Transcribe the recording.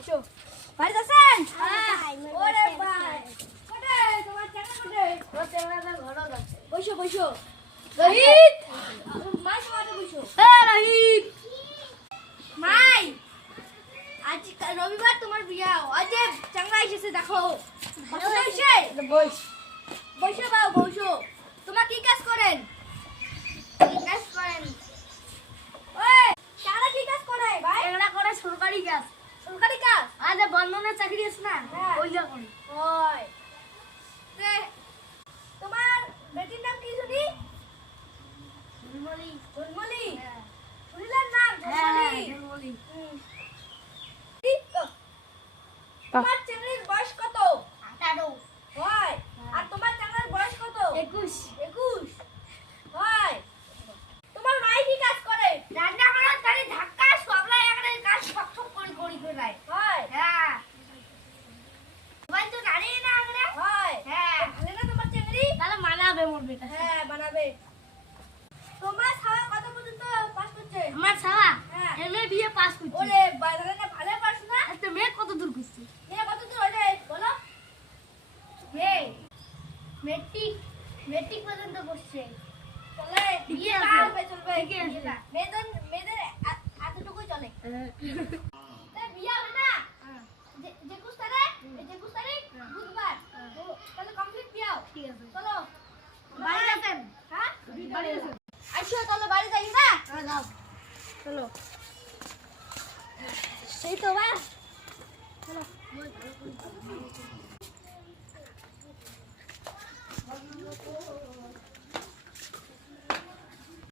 আসো বাড়ি আছেন? ওরে ভাই কোথায় তোমার চ্যাংড়া কোথায়? ওর চ্যাংড়াটা ঘরও যাচ্ছে। বসো বসো রহিত মাছ মারতে বসো। রহিত মাই আজ রবিবার তোমার বিয়া আজ চ্যাংড়া এসেছে দেখো ভালো হয়েছে বস। বসো বাবু বসো তোমার কি কাজ করেন? কি কাজ করেন? ওই চ্যাংড়া কি কাজ করে ভাই? চ্যাংড়া করে সরকারি কাজ। সরকারি কাজ? আর যে বন্ধনের চাকরি আছে না, হ্যাঁ। ওই যখন। ওই তে তোমার বেটির নাম কি শুনি? ঝুলমুলি। ঝুলমুলি হ্যাঁ। শুনিলেন নাম হ্যাঁ, ঝুলমুলি ঝুলমুলি। ঠিক তো তোমার চ্যাংড়ির বয়স কত? 18। হয় আর তোমার চ্যাংড়ার বয়স কত? 21। 21 হয় তোমার মাই কি কাজ করে? রান্না করার তারি ধাক্কা সবলা একটা কাজ ঠক ঠক করে করি ফেলাই। হয় হ্যাঁ। সবাই তো জানেই না আমরা। হয় হ্যাঁ। ভালো না তোমার চ্যাংড়ি? তাহলে মানাবে মোর বেটা। হ্যাঁ বানাবে তোমার ছাওয়া কত পর্যন্ত পাস করছে? আমার সালা হ্যাঁ। এমএ বিএ পাস করছে। ওরে বাজারে না ভালো পাস না আচ্ছা মেয়ে কত দূর করছে? মেয়ে কত দূর হইলে বলো? মেয়ে মেট্রিক মেট্রিক পর্যন্ত করছে। চলে ঠিকই বিয়ে আছে। চলবে চলবে ঠিকই আছে। বিয়েটা। মেয়েদের এতটুকুই চলে তা বিয়ে হবে না 21 তারিখ 21 তারিখ বুধবার ও, তাহলে কমপ্লিট বিয়ে ঠিক আছে। চলো বাড়ি আছেন? হ্যাঁ বাড়ি আছেন? আইসো তাহলে বাড়ি যাই না হ্যাঁ যাও। চলো সেই তো বা চলো